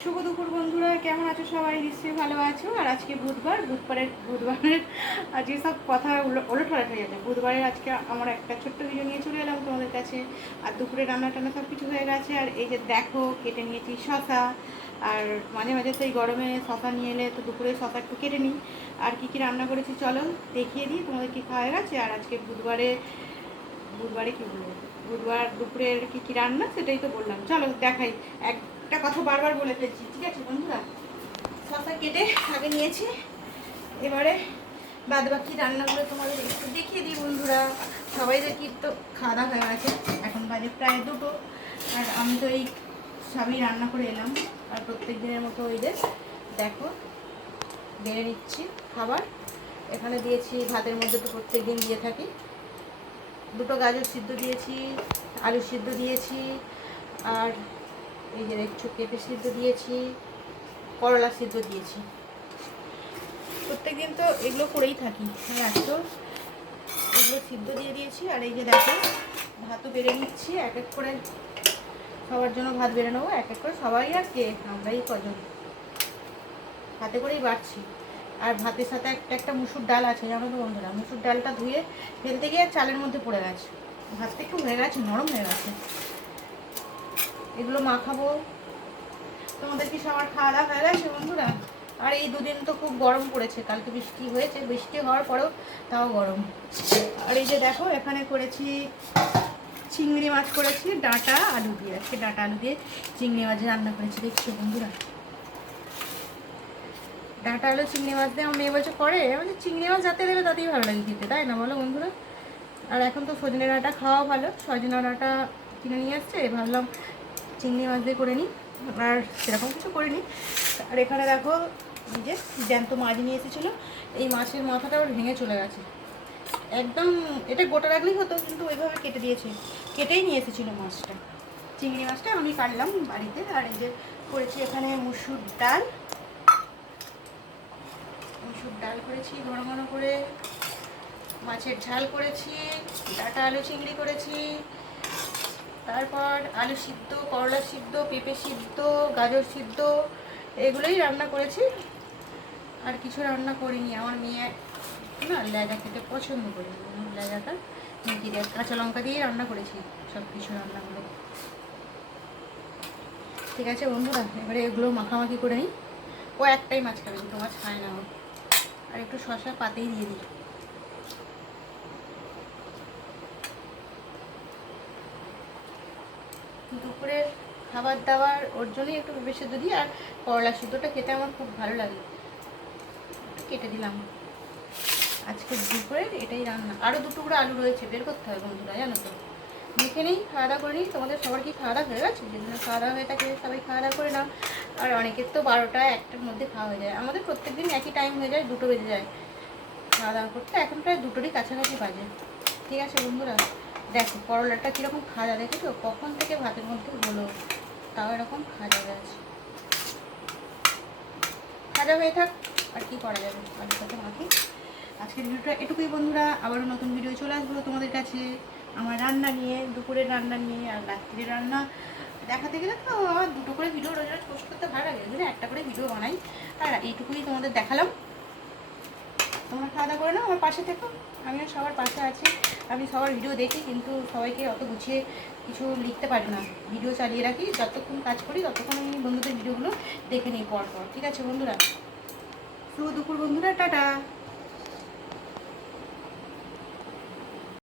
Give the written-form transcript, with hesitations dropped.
শুভ দুপুর বন্ধুরা, কেমন আছো সবাই? নিশ্চয়ই ভালো আছো। আর আজকে বুধবারের আজকে সব কথা ওলটপালট হয়ে যাবে। বুধবারের আজকে আমার একটা ছোট্ট ভিডিও নিয়ে চলে এলাম তোমাদের কাছে। আর দুপুরে রান্না টান্না সব কিছু হয়ে গেছে। আর এই যে দেখো, কেটে নিয়েছি শশা। আর মাঝে মাঝে তো এই গরমে শশা নিয়ে এলে তো দুপুরে শশা একটু কেটে নিই। আর কী কী রান্না করেছি চলো দেখিয়ে দিই তোমাদের, কী খাওয়া হয়ে গেছে। আর আজকে বুধবারে কী বলবো, বুধবার দুপুরের কী কী রান্না সেটাই তো বললাম। চলো দেখাই। একটা কথা বারবার বলে ফেলছি, ঠিক আছে বন্ধুরা? শশা কেটে আগে নিয়েছি, এবারে বাদ বাকি রান্নাগুলো তোমাদের একটু দেখিয়ে দিই বন্ধুরা। সবাইদের কি তো খাওয়া দাওয়া হয়ে গেছে, এখন বাজে প্রায় 2টো। আর আমি তো এই সবই রান্না করে এলাম। আর প্রত্যেক দিনের মতো ওই যে দেখো বেড়ে নিচ্ছি খাবার। এখানে দিয়েছি ভাতের মধ্যে, তো প্রত্যেক দিন দিয়ে থাকি। 2টো গাজর সিদ্ধ দিয়েছি, আলু সিদ্ধ দিয়েছি, আর এই যে দেখছো পেঁপে সিদ্ধ দিয়েছি, করলা সিদ্ধ দিয়েছি। প্রত্যেকদিন তো এগুলো করেই থাকি। আর আজকে এগুলো সিদ্ধ দিয়ে দিয়েছি। আর এই যে দেখো ভাতও বেড়ে নিচ্ছি, এক এক করে সবার জন্য ভাত বেড়ে নেবো এক এক করে। সবাই আর কে, আমরাই কজন, হাতে করেই বাড়ছি। আর ভাতের সাথে একটা একটা মুসুর ডাল আছে, জানো তো বন্ধুরা। মুসুর ডালটা ধুয়ে ফেলতে গিয়ে চালের মধ্যে পড়ে গেছে। ভাতটা একটু হয়ে গেছে, নরম হয়ে গেছে। এগুলো মাখাবো। তোমাদের কি সবার খাওয়া দাওয়া হয়ে গেছে বন্ধুরা? আর এই দুদিন তো খুব গরম পড়েছে, কালকে বৃষ্টি হয়েছে, বৃষ্টি হওয়ার পরেও তাও গরম। আর এই যে দেখো এখানে করেছি চিংড়ি মাছ, করেছি ডাঁটা আলু দিয়ে। আজকে ডাঁটা আলু দিয়ে চিংড়ি মাছ রান্না করেছি, দেখছো বন্ধুরা। ডাঁটা আলু চিংড়ি মাছ দিয়ে আমার মেয়ে বলছে করে, মানে চিংড়ি মাছ যাতে দেবে তাতেই ভালো লাগে খেতে, তাই না বলো বন্ধুরা? আর এখন তো সজনে ডাঁটা খাওয়া ভালো, সজনে ডাঁটা কিনে নিয়ে আসছে, ভাবলাম চিংড়ি মাছ দিয়ে করে নিই। আর সেরকম কিছু করিনি। আর এখানে দেখো এই যে জ্যান্ত মাছ নিয়ে এসেছিলো, এই মাছের মাথাটা ওর ভেঙে চলে গেছে একদম। এটা গোটা রাখলেই হতো, কিন্তু ওইভাবে কেটে দিয়েছে, কেটেই নিয়ে এসেছিলো মাছটা। চিংড়ি মাছটা আমি কাটলাম বাড়িতে। আর এই যে করেছি এখানে মুসুর ডাল করেছি ঘন ঘন করে, মাছের ঝাল করেছি, ডাঁটা আলু চিংড়ি করেছি, তারপর আলু সিদ্ধ, করলা সিদ্ধ, পেঁপে সিদ্ধ, গাজর সিদ্ধ, এগুলোই রান্না করেছি। আর কিছু রান্না করিনি। আমার মেয়ে না লেজা খেতে পছন্দ করি, লেজাটা মেথি দিয়ে কাঁচা লঙ্কা দিয়ে রান্না করেছি সব কিছু রান্নাগুলো। ঠিক আছে বন্ধুরা, এবারে এগুলো মাখামাখি করে নিই। ও একটাই মাছ খাবে, 2টো মাছ খায় না ও। আর একটু শসা পাতেই দিয়ে দিই। দুপুরের খাবার দাবার ওর জন্যই একটু পেঁপে সিদ্ধ দিই। আর করলা সিদ্ধটা খেতে আমার খুব ভালো লাগে, একটু কেটে দিলাম। আজকে দুপুরের এটাই রান্না। আরও 2 টুকরো আলু রয়েছে, বের করতে হবে বন্ধুরা, জানো তো। মেখে নেই, খাওয়া দাওয়া করে নিই। তোমাদের সবার কি খাওয়া দাওয়া হয়ে গেছে? যেদিন খাওয়া দাওয়া হয়ে থাকে সবাই খাওয়া দাওয়া করে নাও। আর অনেকের তো 12টা 1টার মধ্যে খাওয়া হয়ে যায়। আমাদের প্রত্যেক দিন একই টাইম হয়ে যায়, 2টো বেজে যায় খাওয়া দাওয়া করতে। এখন প্রায় 2টোরই কাছাকাছি বাজে। ঠিক আছে বন্ধুরা, দেখো করলাটা কীরকম খাজা, দেখেছো? কখন থেকে ভাতের মধ্যে হলো, তাও এরকম খাজা হয়ে আছে। খাজা হয়ে থাক, আর কি করা যাবে, আলুর সাথে মাখি। আজকের ভিডিওটা এটুকুই বন্ধুরা। আবারও নতুন ভিডিও চলে আসবো তোমাদের কাছে আমার রান্না নিয়ে, দুপুরের রান্না নিয়ে। আর রাত্রির রান্না দেখাতে গেলে তো আমার 2টো করে ভিডিও রোজ রোজ পোস্ট করতে ভালো লাগে, বুঝলে? একটা করে ভিডিও বানাই। আর এইটুকুই তোমাদের দেখালাম। তোমরা খাওয়া দাওয়া করে নাও, আমার পাশে থেকো। আমিও সবার পাশে আছি। আমি সবার ভিডিও দেখি, কিন্তু সবাইকে অত গুছিয়ে কিছু লিখতে পারি না। ভিডিও চালিয়ে রাখি, যতক্ষণ কাজ করি ততক্ষণ আমি বন্ধুদের ভিডিওগুলো দেখে নিই পর পর। ঠিক আছে বন্ধুরা, শুভ দুপুর বন্ধুরা, টাটা।